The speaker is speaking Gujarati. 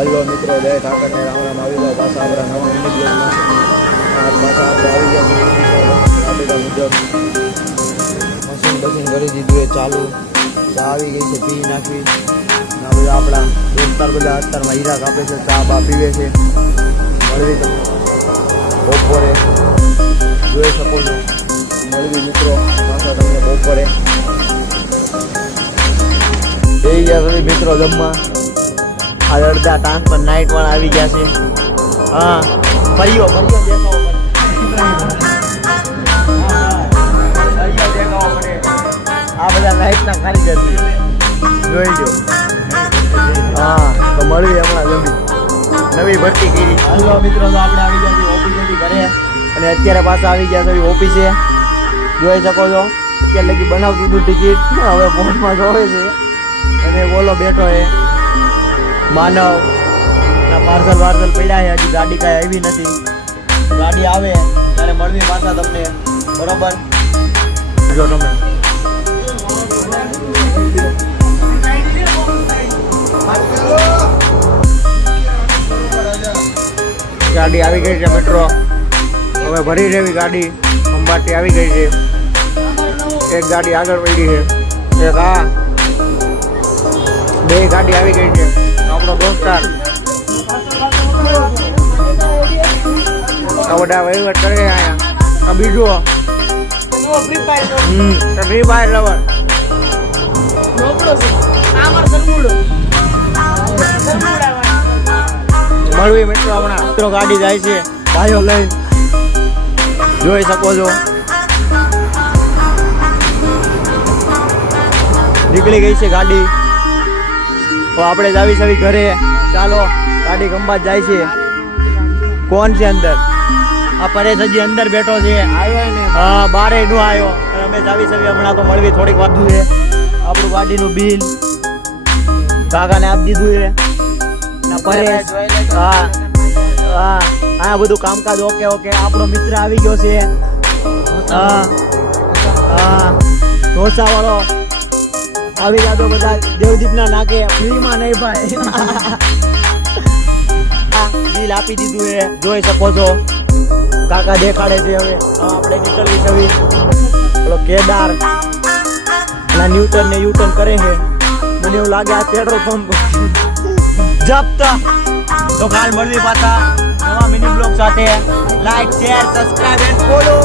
હલો મિત્રો, જય ઠાકરને રામ રામ. આવી જાઓ પાછા આપણા નવા મિનિટ બ્લોગમાં. પાછા આપણે આવી ગયા મુજબ મશીન બસીન કરી દીધું એ ચાલુ. ચા આવી ગઈ છે, પી નાખવી. આ બધા આપણા દોસ્તાર બધા અત્યારમાં હીરા કાપે છે, ચા બા પીવે છે. મળવી તો બપોરે જોઈ શકો છો. મળવી મિત્રો પાછા તમને બપોરે જઈ ગયા સુધી મિત્રો જમવા. આ અડધા ટાંક પર નાઇટ વાળા આવી ગયા છે. હા ફરીઓ દેખાવો પડે. આ બધા નાઇટના કારીગર જોઈ લો. હા તો મળવી હમણાં નવી ભરતી કરી. હાલો મિત્રો, તો આપણે આવી ગયા છીએ ઓફિસેથી ઘરે અને અત્યારે પાછા આવી ગયા છે ઓફિસે. જોઈ શકો છો અત્યારે લગી બનાવતું હતું ટિકિટ, હવે ફોનમાં જોવે છે. અને બોલો બેઠો એ માનવ ના પાર્સલ પડ્યા છે. હજી ગાડી કાંઈ આવી નથી. ગાડી આવે ત્યારે મળવી પાછા તમને. બરોબર જો તમે ગાડી આવી ગઈ છે મેટ્રો. હવે ભરી રહેવી ગાડી. અંબાટી આવી ગઈ છે. એક ગાડી આગળ પડી છે, એક આ બે ગાડી આવી ગઈ છે. આપણો દોસ્તાર આ બધા વહીવટ કરે અહીંયા. આ બીજું ફ્રી ફાયર લવર મળવી મિત્રો. હમણાં મિત્રો ગાડી જાય છે ભાઈઓ લઈને, જોઈ શકો છો. નીકળી ગઈ છે ગાડી. તો આપણે જ આવી સવી ઘરે. ચાલો, ગાડી ખંભાત જાય છે. કોણ છે અંદર? આ પરેશ હજી અંદર બેઠો છે. આવ્યો ને? હા, બારે નો આવ્યો. અમે જાવી સવી હમણાં તો મળવી થોડીક વાતું છે. આપણું ગાડીનું બિલ કાકાને આપી દીધું છે. પરેશ હા હા આ બધું કામકાજ ઓકે ઓકે. આપણો મિત્ર આવી ગયો છે. હા હા ઢોસા વાળો આવી જાતો. બધા દેવદીપના નાકે ફ્રીમાં નહીં ભાઈ. બિલ આપી દીધું છે, જોઈ શકો છો. કાકા દેખાડે છે. હવે આપણે નીકળવી છવી. પેલો કેદાર ન્યૂટન ને યુટર્ન કરે છે. મને એવું લાગે આ પેટ્રોલ પંપ જપ્ત. તો કાલ મળવી પાછા નવા મિની બ્લોગ સાથે. Like, share, subscribe and follow.